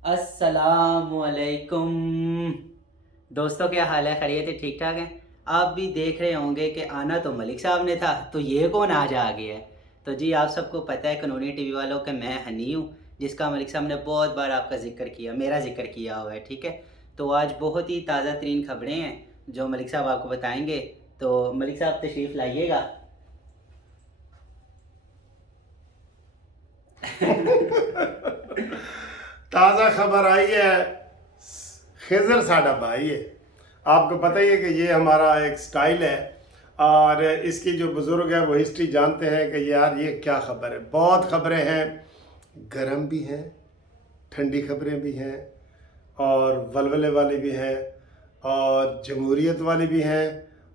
अस्सलाम वालेकुम दोस्तों, क्या हाल है? खैरियत है? ठीक ठाक हैं? आप भी देख रहे होंगे कि आना तो मलिक साहब ने था, तो ये कौन आज आ गया है? तो जी, आप सबको पता है कानूनी टीवी वालों के मैं हनी हूँ, जिसका मलिक साहब ने बहुत बार आपका जिक्र किया, मेरा जिक्र किया हुआ है। ठीक है, तो आज बहुत ही ताज़ा तरीन खबरें हैं जो मलिक साहब आपको बताएंगे। तो मलिक साहब तशरीफ़ लाइएगा। ताज़ा खबर आई है। खिज़र साडा भाई है। आपको पता ही है कि ये हमारा एक स्टाइल है, और इसकी जो बुज़ुर्ग है वो हिस्ट्री जानते हैं कि यार ये क्या खबर है। बहुत खबरें हैं, गर्म भी हैं, ठंडी खबरें भी हैं, और वलवले वाली भी हैं, और जमहूरियत वाली भी हैं,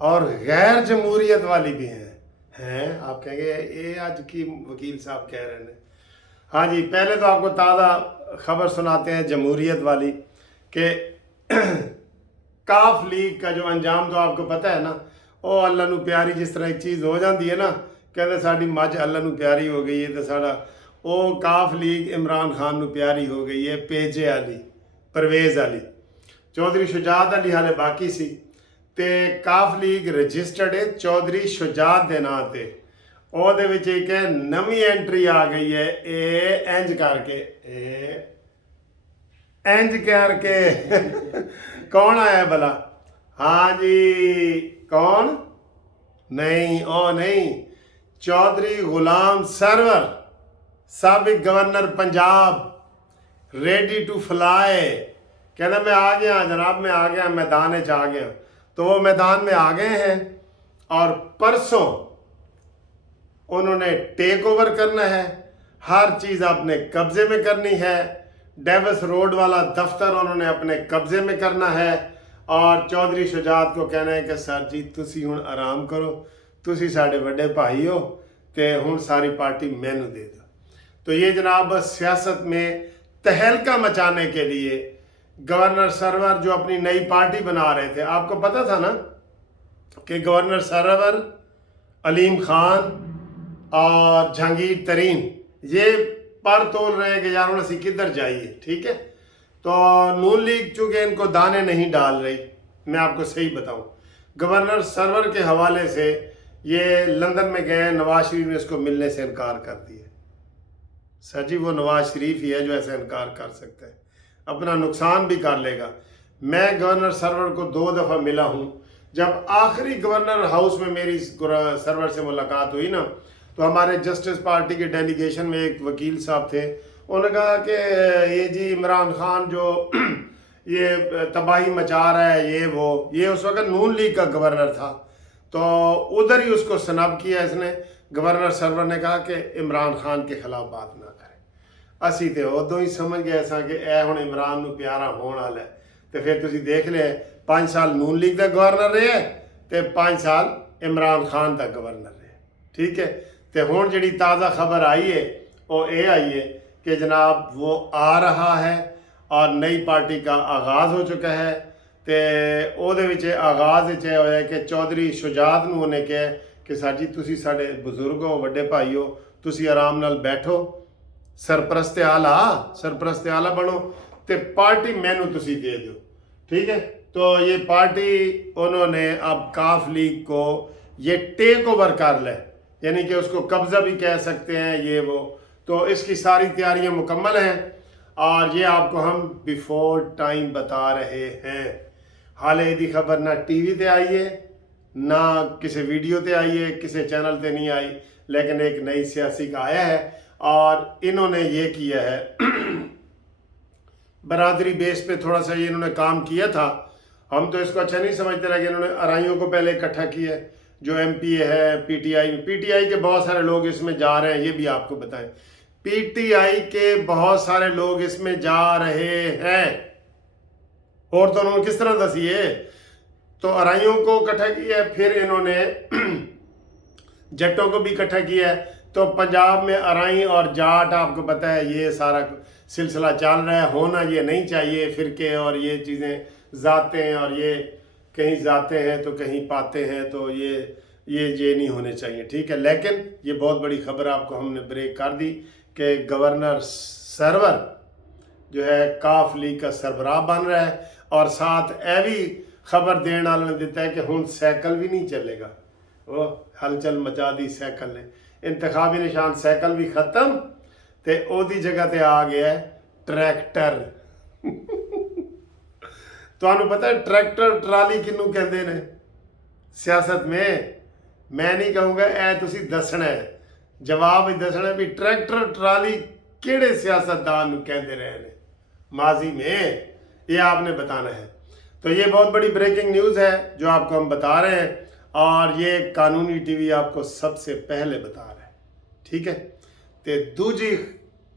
और गैर जमहूरियत वाली भी हैं। आप कहेंगे ये आज की वकील साहब कह रहे हैं। हाँ जी, पहले तो आपको ताज़ा खबर सुनाते हैं जमहूरियत वाली कि काफ लीग का जो अंजाम तो आपको पता है ना। ਉਹ ਅੱਲਾ ਨੂੰ ਪਿਆਰੀ ਜਿਸ ਤਰ੍ਹਾਂ ਇੱਕ ਚੀਜ਼ ਹੋ ਜਾਂਦੀ ਹੈ ਨਾ, ਕਹਿੰਦੇ ਸਾਡੀ ਮੱਝ ਅੱਲਾ ਨੂੰ ਪਿਆਰੀ ਹੋ ਗਈ ਹੈ, ਤੇ ਸਾਡਾ ਉਹ ਕਾਫ ਲੀਗ ਇਮਰਾਨ ਖਾਨ ਨੂੰ ਪਿਆਰੀ ਹੋ ਗਈ ਹੈ। ਪੇਜੇ ਵਾਲੀ, ਪਰਵੇਜ਼ ਵਾਲੀ, ਚੌਧਰੀ ਸ਼ੁਜਾਤ ਅਲੀ ਹਾਲੇ ਬਾਕੀ ਸੀ, ਤੇ ਕਾਫ ਲੀਗ ਰਜਿਸਟਰਡ ਹੈ ਚੌਧਰੀ ਸ਼ੁਜਾਤ ਦੇ ਨਾਂ ਤੇ। ਉਹਦੇ ਵਿੱਚ ਇੱਕ ਨਵੀਂ ਐਂਟਰੀ ਆ ਗਈ ਹੈ, ਇਹ ਇੰਜ ਕਰਕੇ, ਇੰਜ ਕਰਕੇ ਕੌਣ ਆਇਆ भला? हाँ जी, कौन? नहीं, ओ नहीं, चौधरी गुलाम सरवर, साबिक governor Punjab, ready to fly. कहना मैं आ गया जनाब, मैं आ गया, मैदान में आ गया। तो वो मैदान में आ गए हैं, और परसों उन्होंने टेक ओवर करना है, हर चीज़ अपने कब्जे में करनी है। डेविस रोड वाला दफ्तर उन्होंने अपने कब्जे में करना है, और चौधरी शुजात को कहना है कि सर जी तुसी हुण आराम करो, तुसी साढ़े बड़े भाई हो, ते हुण सारी पार्टी मैनू दे दो। तो ये जनाब सियासत में तहलका मचाने के लिए गवर्नर सरवर जो अपनी नई पार्टी बना रहे थे, आपको पता था ना कि गवर्नर सरवर, अलीम खान और जहांगीर तरीन ये पर तोल रहे हैं कि यार हम असी किधर जाइए। ठीक है, तो नून लीग चूँकि इनको दाने नहीं डाल रही, मैं आपको सही बताऊं, गवर्नर सरवर के हवाले से ये लंदन में गए, नवाज शरीफ ने इसको मिलने से इनकार कर दिया। सर जी वो नवाज शरीफ ही है जो ऐसे इनकार कर सकता है, अपना नुकसान भी कर लेगा। मैं गवर्नर सरवर को 2 दफ़ा मिला हूँ। जब आखिरी गवर्नर हाउस में मेरी सरवर से मुलाकात हुई ना, तो हमारे जस्टिस पार्टी के डेलीगेशन में एक वकील साहब थे। उन्होंने कहा कि ये जी इमरान खान जो ये तबाही मचा रहा है, ये उस वक्त नून लीग का गवर्नर था, तो उधर ही उसको सनब किया इसने। गवर्नर सरवर ने कहा कि इमरान खान के खिलाफ बात ना करें। असी तो उदों ही समझ गए सा कि ए हुण इमरान नूं प्यारा होने वाला है। तो फिर तुसीं देख लिया, 5 साल नून लीग का गवर्नर रहे तो 5 साल इमरान खान का गवर्नर रहे। ठीक है, तो हुण जिहड़ी ताज़ा खबर आई है वो ये आई है कि जनाब वो आ रहा है, और नई पार्टी का आगाज़ हो चुका है। तो ਉਹਦੇ ਵਿੱਚ आगाज़ ਵਿੱਚ ਇਹ ਹੋਇਆ कि चौधरी शुजात ਨੂੰ ਉਹਨੇ ਕਿਹਾ कि सर जी तुसी साढ़े बुजुर्ग हो, वड्डे भाई हो, तुसी आराम नाल बैठो, सरपरस्त आला बनो, तो पार्टी मैनू तुसी दे दो। ठीक है, तो ये पार्टी उन्होंने अब काफ लीग को ये टेक ओवर कर ले, यानी कि उसको कब्ज़ा भी कह सकते हैं ये वो। तो इसकी सारी तैयारियां मुकम्मल हैं, और ये आपको हम बिफोर टाइम बता रहे हैं। हाले दी खबर ना टीवी ते आई है, ना किसी वीडियो ते आई है, किसी चैनल ते नहीं आई, लेकिन एक नई सियासी का आया है, और इन्होंने ये किया है बरादरी बेस पे थोड़ा सा ये इन्होंने काम किया था। हम तो इसको अच्छा नहीं समझते रहे कि इन्होंने अराइयों को पहले इकट्ठा किया है, जो MPA है, पीटीआई के बहुत सारे लोग इसमें जा रहे हैं, ये भी आपको बताएं। पीटीआई के बहुत सारे लोग इसमें जा रहे हैं, और तो उन्होंने किस तरह दसिए, तो अराइयों को इकट्ठा किया है, फिर इन्होंने जट्टों को भी इकट्ठा किया है। तो पंजाब में अराई और जाट आपको पता है ये सारा सिलसिला चल रहा है। होना ये नहीं चाहिए, फिरके और ये चीज़ें जाते हैं, और ये कहीं जाते हैं तो कहीं पाते हैं, तो ये नहीं होने चाहिए। ठीक है, लेकिन ये बहुत बड़ी खबर आपको हमने ब्रेक कर दी कि गवर्नर सरवर جو ہے काफ लीग का सरबराह बन रहा है और साथ ਇਹ ਵੀ ਖਬਰ ਦੇਣ ਵਾਲੇ ਨੇ ਦਿੱਤਾ ਹੈ ਕਿ ਹੁਣ ਸਾਈਕਲ ਵੀ ਨਹੀਂ ਚੱਲੇਗਾ। ਉਹ ਹਲਚਲ ਮਚਾ ਦੀ ਸਾਈਕਲ ਨੇ, ਇੰਤਖਾਬੀ ਨਿਸ਼ਾਨ ਸਾਈਕਲ ਵੀ ਖਤਮ ਤੇ ਉਹਦੀ ਜਗ੍ਹਾ ਤੇ ਆ ਗਿਆ ਟਰੈਕਟਰ। ਤੁਹਾਨੂੰ ਪਤਾ ਹੈ ਟਰੈਕਟਰ ਟਰਾਲੀ ਕਿਹਨੂੰ ਕਹਿੰਦੇ ਨੇ ਸਿਆਸਤ में? मैं नहीं कहूँगा, ऐ तुसी दसना है, जवाब ही दसना भी ट्रैक्टर ट्राली केड़े सियासतदान कहते रहे ने माजी में, ये आपने बताना है। तो ये बहुत बड़ी ब्रेकिंग न्यूज़ है जो आपको हम बता रहे हैं और ये कानूनी टीवी आपको सबसे पहले बता रहा है, ठीक है। तो दूजी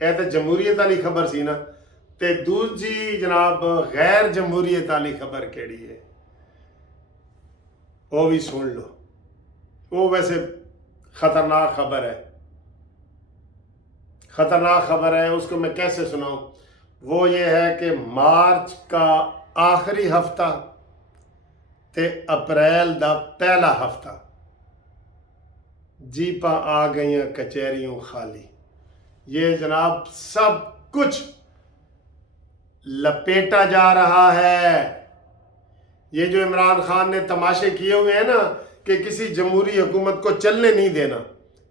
ए तो जमहूरीत वाली खबर सी ना, तो दूजी जनाब गैर जमहूरीत वाली खबर केड़ी है वो भी सुन लो। वो वैसे ख़तरनाक खबर है, ख़तरनाक खबर है, उसको मैं कैसे सुनाऊं। वो ये है कि मार्च का आखिरी हफ्ता ते अप्रैल दा पहला हफ्ता जीपा आ गई कचहरियों खाली। ये जनाब सब कुछ लपेटा जा रहा है। ये जो इमरान खान ने तमाशे किए हुए हैं ना कि किसी जमहूरी हुकूमत को चलने नहीं देना,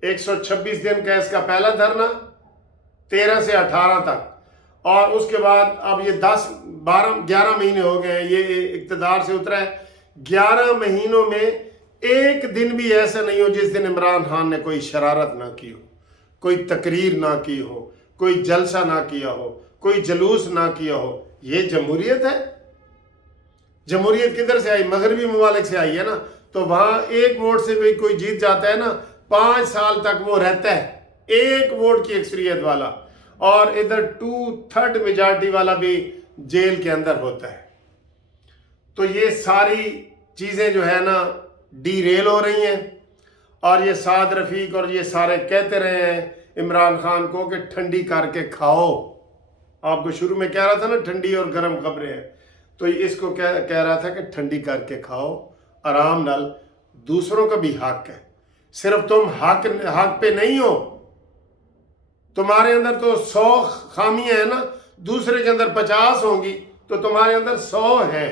126 दिन का इसका पहला धरना, 13 से 18 तक, और उसके बाद अब ये 10, 12, 11 महीने हो गए हैं ये इक़्तिदार से उतरा है। 11 महीनों में एक दिन भी ऐसा नहीं हो जिस दिन इमरान खान ने कोई शरारत ना की हो, कोई तकरीर ना की हो, कोई जलसा ना किया हो, कोई जलूस ना किया हो। ये जमहूरियत है। जमहूरियत किधर से आई? मगरबी ममालिक से आई है ना। तो वहाँ एक वोट से भी कोई जीत जाता है ना, 5 साल तक वो रहता है, एक वोट की अक्सरियत वाला, और इधर 2/3 मेजॉरिटी वाला भी जेल के अंदर होता है। तो ये सारी चीज़ें जो है ना डीरेल हो रही हैं, और ये साद रफ़ीक और ये सारे कहते रहे हैं इमरान खान को कि ठंडी करके खाओ। आपको शुरू में कह रहा था ना ठंडी और गर्म खबरें हैं, तो इसको कह रहा था कि ठंडी करके खाओ आराम नाल। दूसरों का भी हक है, सिर्फ तुम हक पे नहीं हो। तुम्हारे अंदर तो 100 खामियां हैं ना, दूसरे के अंदर 50 होंगी, तो तुम्हारे अंदर 100 है।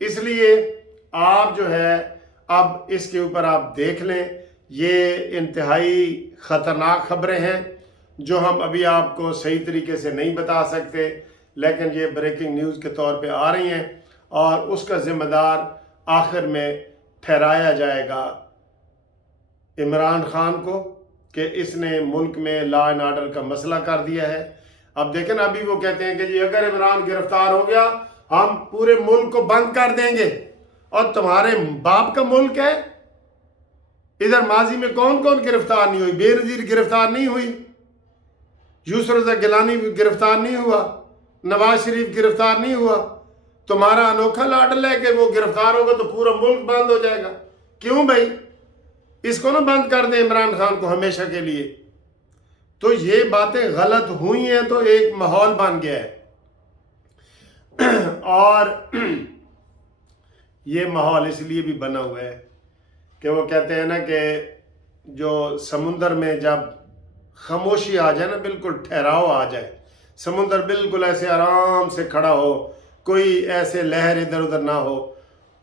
इसलिए आप जो है अब इसके ऊपर आप देख लें, ये इंतहाई ख़तरनाक खबरें हैं जो हम अभी आपको सही तरीके से नहीं बता सकते, लेकिन ये ब्रेकिंग न्यूज़ के तौर पे आ रही हैं, और उसका ज़िम्मेदार आखिर में ठहराया जाएगा इमरान खान को कि इसने मुल्क में लॉ एंड ऑर्डर का मसला कर दिया है। अब देखें ना, अभी वो कहते हैं कि जी अगर इमरान गिरफ्तार हो गया हम पूरे मुल्क को बंद कर देंगे, और तुम्हारे बाप का मुल्क है। इधर माजी में कौन कौन गिरफ्तार नहीं हुई? बेनज़ीर गिरफ्तार नहीं हुई, यूसुफ रज़ा गिलानी गिरफ्तार नहीं हुआ, नवाज शरीफ गिरफ्तार नहीं हुआ। तुम्हारा अनोखा लाडल है कि वो गिरफ्तार होगा तो पूरा मुल्क बंद हो जाएगा। क्यों भाई? इसको ना बंद कर दें इमरान खान को हमेशा के लिए। तो ये बातें गलत हुई हैं, तो एक माहौल बन गया है, और ये माहौल इसलिए भी बना हुआ है कि वो कहते हैं ना कि जो समुंदर में जब खामोशी आ जाए ना, बिल्कुल ठहराव आ जाए, समुंदर बिल्कुल ऐसे आराम से खड़ा हो, कोई ऐसे लहर इधर उधर ना हो,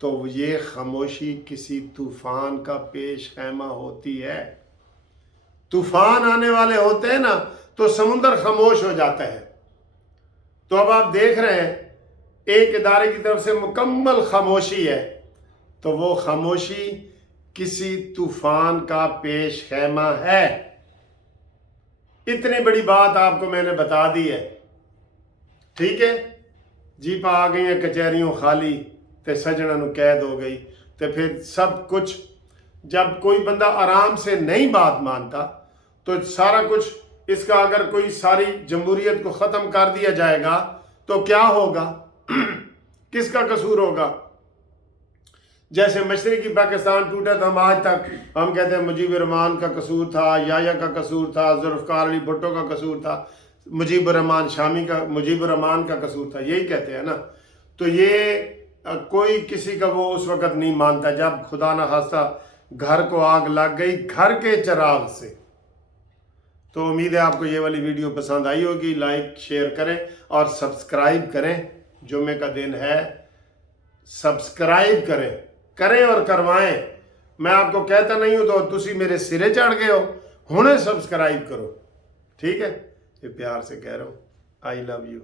तो ये खामोशी किसी तूफान का पेश खैमा होती है। तूफान आने वाले होते हैं ना तो समुंदर खामोश हो जाता है। तो अब आप देख रहे हैं एक इदारे की तरफ से मुकम्मल खामोशी है, तो वो खामोशी किसी तूफान का पेश खैमा है। इतनी बड़ी बात आपको मैंने बता दी है, ठीक है। जीपा आ गई है कचहरियों खाली, तो सजना नू कैद हो गई। तो फिर सब कुछ, जब कोई बंदा आराम से नहीं बात मानता तो सारा कुछ इसका, अगर कोई सारी जमहूरियत को ख़त्म कर दिया जाएगा तो क्या होगा? किसका कसूर होगा? जैसे मशरक़ी पाकिस्तान टूटा तो हम आज तक हम कहते हैं मुजीबुर रहमान का कसूर था, याया का कसूर था, जुल्फ़िकार अली भुट्टो का कसूर था, मुजीबुर रहमान का कसूर था, यही कहते हैं ना। तो ये कोई किसी का वो उस वक़्त नहीं मानता जब खुदा न खास्ता घर को आग लग गई घर के चिराग से। تو امید ہے آپ کو یہ والی ویڈیو پسند آئی ہوگی. لائک شیئر کریں اور سبسکرائب کریں. جمعے کا دن ہے, سبسکرائب کریں اور کروائیں. میں آپ کو کہتا نہیں ہوں تو تسی میرے سرے چڑھ گئے ہو, ہنے سبسکرائب کرو. ٹھیک ہے, یہ پیار سے کہہ رہا ہوں. آئی لو یو.